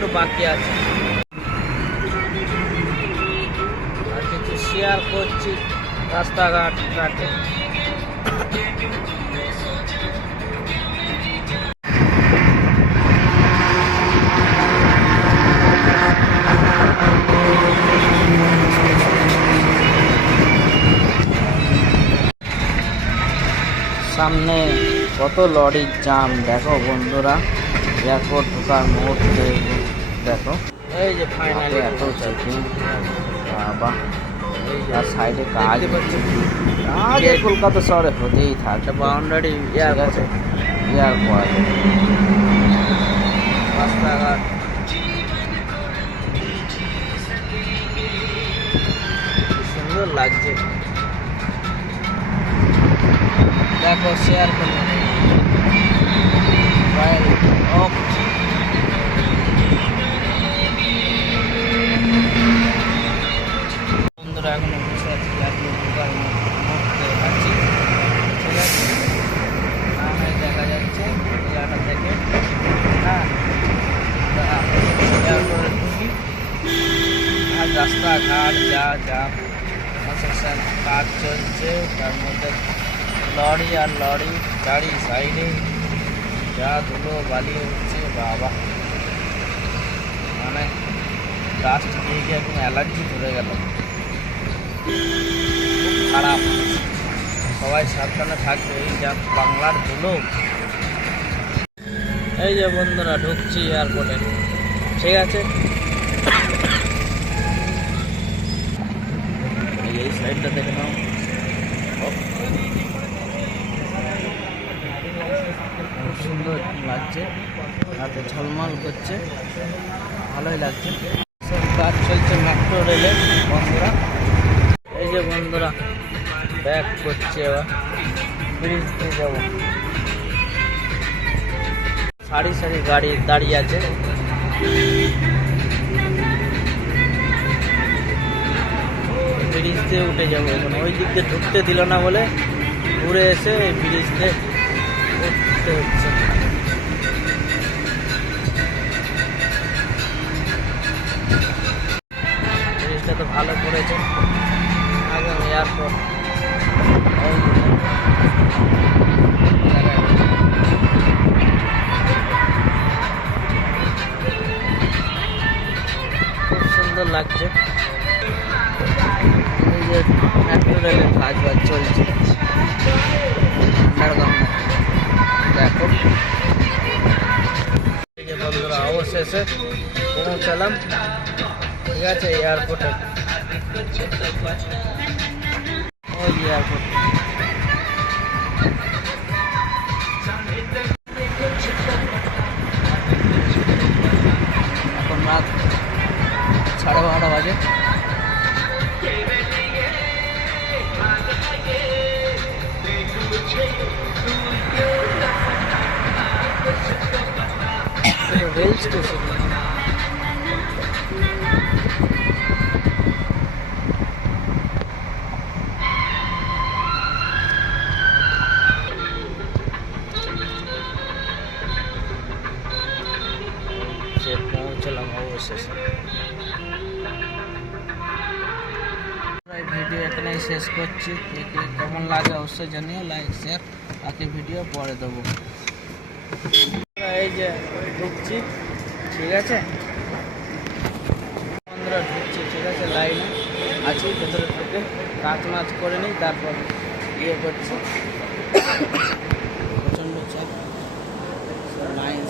একটু বাকি আছে। আর কিছু শেয়ার করছি রাস্তাঘাট ঘাটে। সামনে কত লরির জাম দেখো বন্ধুরা, এয়ারপোর্ট ঢোকার মুহূর্তে দেখো এই যে ফাইনালি এত চেকিং। বাবা আর সাইডে কাজ আগে কলকাতা শহরে হতেই থাকে। বাউন্ডারি এয়ারপোর্ট, এয়ারপোর্ট রাস্তাঘাট সুন্দর লাগছে দেখো। শেয়ার করলাম বন্ধুরা, এখন বসে আছি ঢোকার মুহূর্তে আছি। ঠিক আছে, সামনে দেখা যাচ্ছে এলাকা থেকে। হ্যাঁ, ঢুকি আর রাস্তাঘাট যা যা কনস্ট্রাকশন কাজ চলছে, তার মধ্যে লরি আর লরি গাড়ি সাইডে যা ধুলো বালি হচ্ছে বাবা, মানে ডাস্ট দিয়ে গিয়ে এখন অ্যালার্জি ধরে গেল, খুব খারাপ। সবাই সাবধানে থাকবে, এই যা বাংলার ধুলো। এই যে বন্ধুরা ঢুকছি এয়ারপোর্টে। ঠিক আছে, এই সাইডটা দেখে নাও, খুব সুন্দর লাগছে, হাতে ঝলমল করছে, ভালোই লাগছে। সব কাজ চলছে মেট্রো রেলে বন্ধুরা। এই যে বন্ধুরা ব্যাক করছে, এবার ব্রিজ দিয়ে যাবো। সারি সারি গাড়ি দাঁড়িয়ে আছে। ব্রিজ দিয়ে উঠে যাবো এখন। ওই দিক দিয়ে ঢুকতে দিল না বলে ঘুরে এসে এই ব্রিজ দিয়ে উঠতে হচ্ছে। ব্রিজটা তো ভালো করেছে, একদম এয়ারপোর্ট। খুব সুন্দর লাগছে। এই যে মেট্রো রেলের কাজ বাজ চলছে দেখো। এই যে বন্ধুরা অবশেষে পৌঁছালাম। ঠিক আছে, এয়ারপোর্টে। ওই এয়ারপোর্ট এখন রাত 12:30 বাজে। Rail station. পৌঁছলাম অবশেষে। ভিডিও এখানেই শেষ করছি। দেখি কেমন লাগে অবশ্যই জানিও, লাইক শেয়ার। বাকি ভিডিও পরে দেবো। এই যে ঢুকছি, ঠিক আছে বন্ধুরা, ঢুকছি। ঠিক আছে, লাইনে আছি, ভেতরে ঢুকে কাজ মাছ করে নিই, তারপর ইয়ে করছি। প্রচণ্ড চাপ, লাইন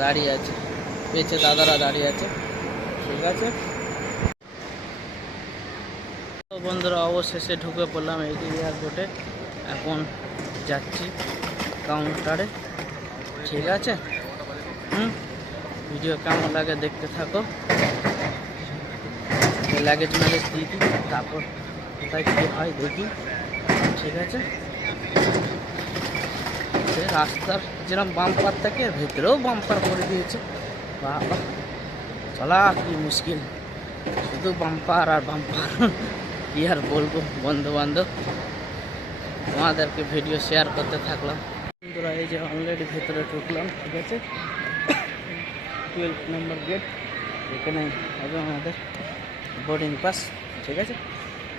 দাঁড়িয়ে আছে, পেছে দাদারা দাঁড়িয়ে আছে। ঠিক আছে বন্ধুরা, অবশেষে ঢুকে পড়লাম এই এয়ারপোর্টে। এখন যাচ্ছি কাউন্টারে। ঠিক আছে, ভিডিও কেমন লাগে দেখতে থাকো। লাগেজ ম্যাগেজ দিয়ে দিই, তারপর কোথায় কী হয় দেখি। ঠিক আছে, রাস্তার যেরকম বাম্পার থাকে ভেতরেও বাম্পার করে দিয়েছে। বাবা, চলা কি মুশকিল, শুধু বাম্পার আর বাম্পার। কি আর বলবো বন্ধু বান্ধব, তোমাদেরকে ভিডিও শেয়ার করতে থাকলাম। বন্ধুরা এই যে অলরেডি ভেতরে ঢুকলাম। ঠিক আছে, 12 নম্বর গেট, এখানে হবে আমাদের বোর্ডিং পাস। ঠিক আছে,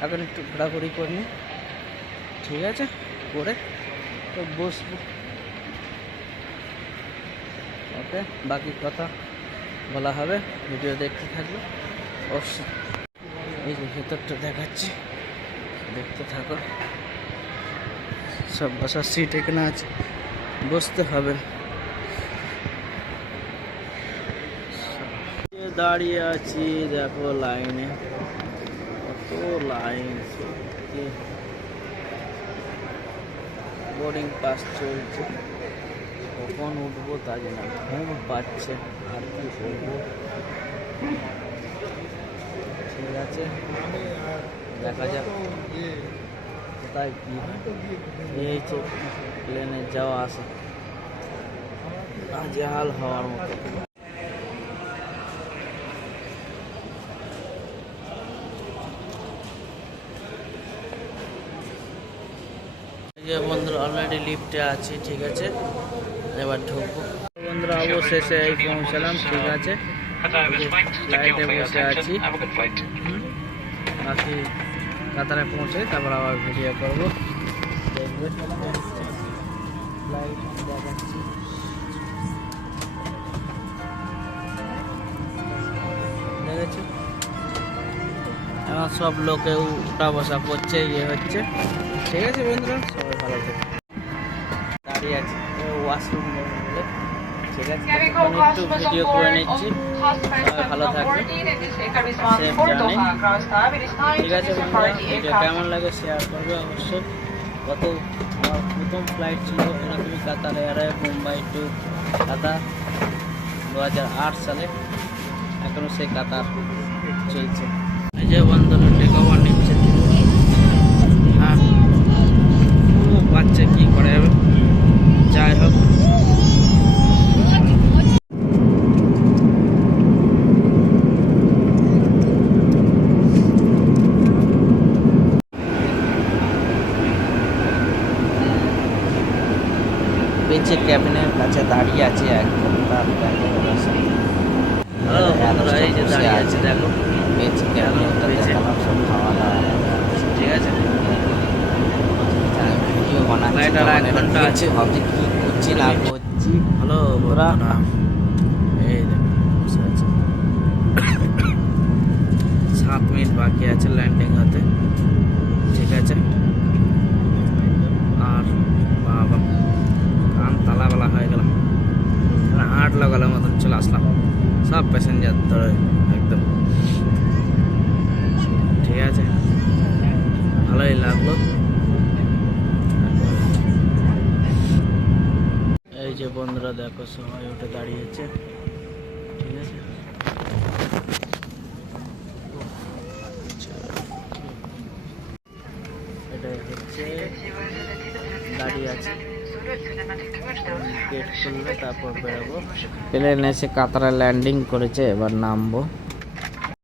এখন একটু ঘোরাঘুরি করে নিই, ঠিক আছে, করে তো বসবো। ওকে, বাকি কথা বলা হবে, ভিডিও দেখতে থাকবে অবশ্যই। এই যে ভেতরটা দেখাচ্ছি, দেখতে থাকো। সব বসার সিট এখানে আছে, বসতে হবে। দাঁড়িয়ে আছি দেখো লাইনে, কত লাইন, সত্যি বোর্ডিং পাস চলছে। কখন উঠবো তা জানি না, ঘুম পাচ্ছে, আর কি করবো। ঠিক আছে, দেখা যাক কোথায় কি হয়। এই হচ্ছে প্লেনের যাওয়া আসা, জাহাল হওয়ার মতো। যে বন্ধুরা অলরেডি লিফটে আছি, ঠিক আছে, এবার ঢুকবো। বন্ধুরা অবশেষে এই পৌঁছালাম, ঠিক আছে, ফ্লাইটে বসে আছি। বাকি কাতারে পৌঁছে তারপর আবার ভিডিও করবো, দেখবে। ফ্লাইট দেখাচ্ছি, দেখেছি এখন সব লোকে উঠা বসা করছে, ইয়ে হচ্ছে। ঠিক আছে বন্ধুরা, সবাই ভালো থাকে। দাঁড়িয়ে আছি ওয়াশরুম বলে, ঠিক আছে, একটু ভিডিও করে নিচ্ছি। সবাই ভালো থাকবে, সেফ জার্নি। ঠিক আছে বন্ধুরা, ভিডিও কেমন লাগে শেয়ার করবে অবশ্যই। কত আমার প্রথম ফ্লাইট ছিল এরকমই, কাতার এয়ারওয়ে মুম্বাই টু কাতার 2008 সালে, এখনও সেই কাতার চলছে। এই যে বন্ধুরা টেক ওভার নিচ্ছে, হ্যাঁ বাচ্চা কি করে যাবে, যাই হোক। বেঁচে ক্যাবিনের কাছে দাঁড়িয়ে আছে একদম, তার দেখো এই যে দাঁড়িয়ে আছে, দেখো বেঁচে ক্যাবিনেটটা দেখালাম, সব খাওয়া দাওয়া, ঠিক আছে। ভিডিও বানাচ্ছি, 1 ঘন্টা আছে, ভাবছি কি করছি না করছি। হ্যালো বন্ধুরা, এই দেখো বসে আছে, 7 মিনিট বাকি আছে ল্যান্ডিং হতে, ঠিক আছে। আর বাবা কান তালাবেলা হয়ে গেল, 8 লাগালার মতন চলে আসলাম, সব প্যাসেঞ্জার ধরে একদম, ঠিক আছে, ভালোই লাগলো। এই যে বন্ধুরা দেখো সবাই উঠে দাঁড়িয়েছে, ঠিক আছে। এটাই হচ্ছে দাঁড়িয়ে আছে, গেট খুললে তারপর বেরোবো। প্লেন এসে কাতারে ল্যান্ডিং করেছে, এবার নামবো।